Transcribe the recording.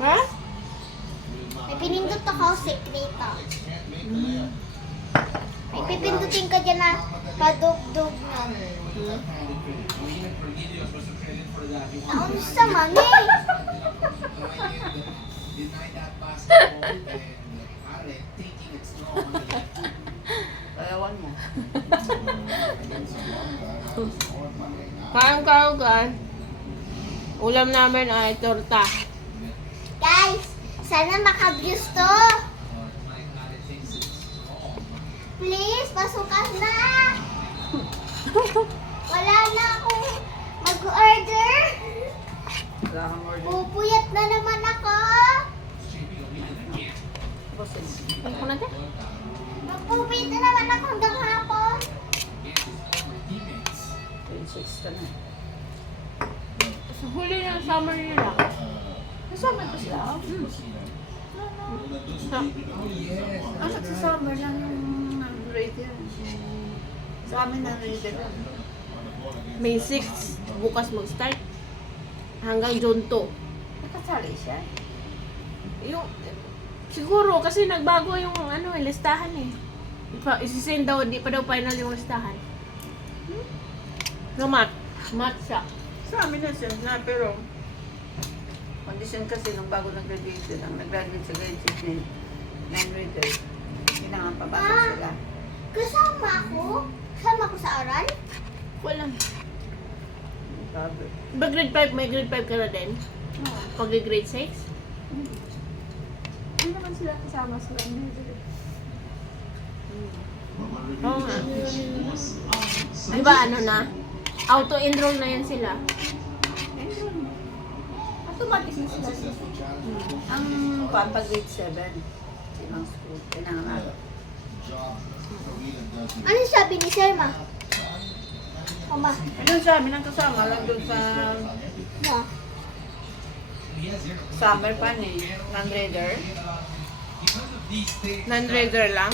Ha? May pinindot ako, sekreto. May pipindutin ka dyan na padugdog na. Naunsa man eh. Ayawan mo. Kain guys. Ulam namin ay torta. Guys, sana maka-views to. Please, pasukan na. Wala na akong mag-order. Wala kang order. Pupuyat na naman ako. Bosin. Ano ko natin? Magpupuyat na naman ako hanggang hapon. 26 ka na. Sa huli ng summer nila. Kasama ko sila. Sa, Ano sa summer lang yung rate yan. Sa amin na rate yan. May 6 bukas mag-start. Hanggang June 2. Nakasali siya. Yung, siguro kasi nagbago yung ano, listahan eh. Isisend daw, di pa daw final yung listahan. So, math siya. Sa amin na siya na, pero condition kasi nung bago nag-graduate sila, nag-graduate sa grade 6 na 9 readers. Kailangan papasok sila. Kasama ako? Kasama ko sa aral? Walang. Sabi. Ba grade 5, may grade 5 ka na din? Pag grade 6? Hindi naman sila kasama sa reader. Oo nga. Di ba ano na? Auto-enroll na yan sila. Automatic na sila. Ang pag grade 7, silang school, kailangan Ano sabi ni Sir Ma? Mama. Ano sa amin ang kasama lang doon sa Ma. summer pa ni non-reader. Non-reader lang?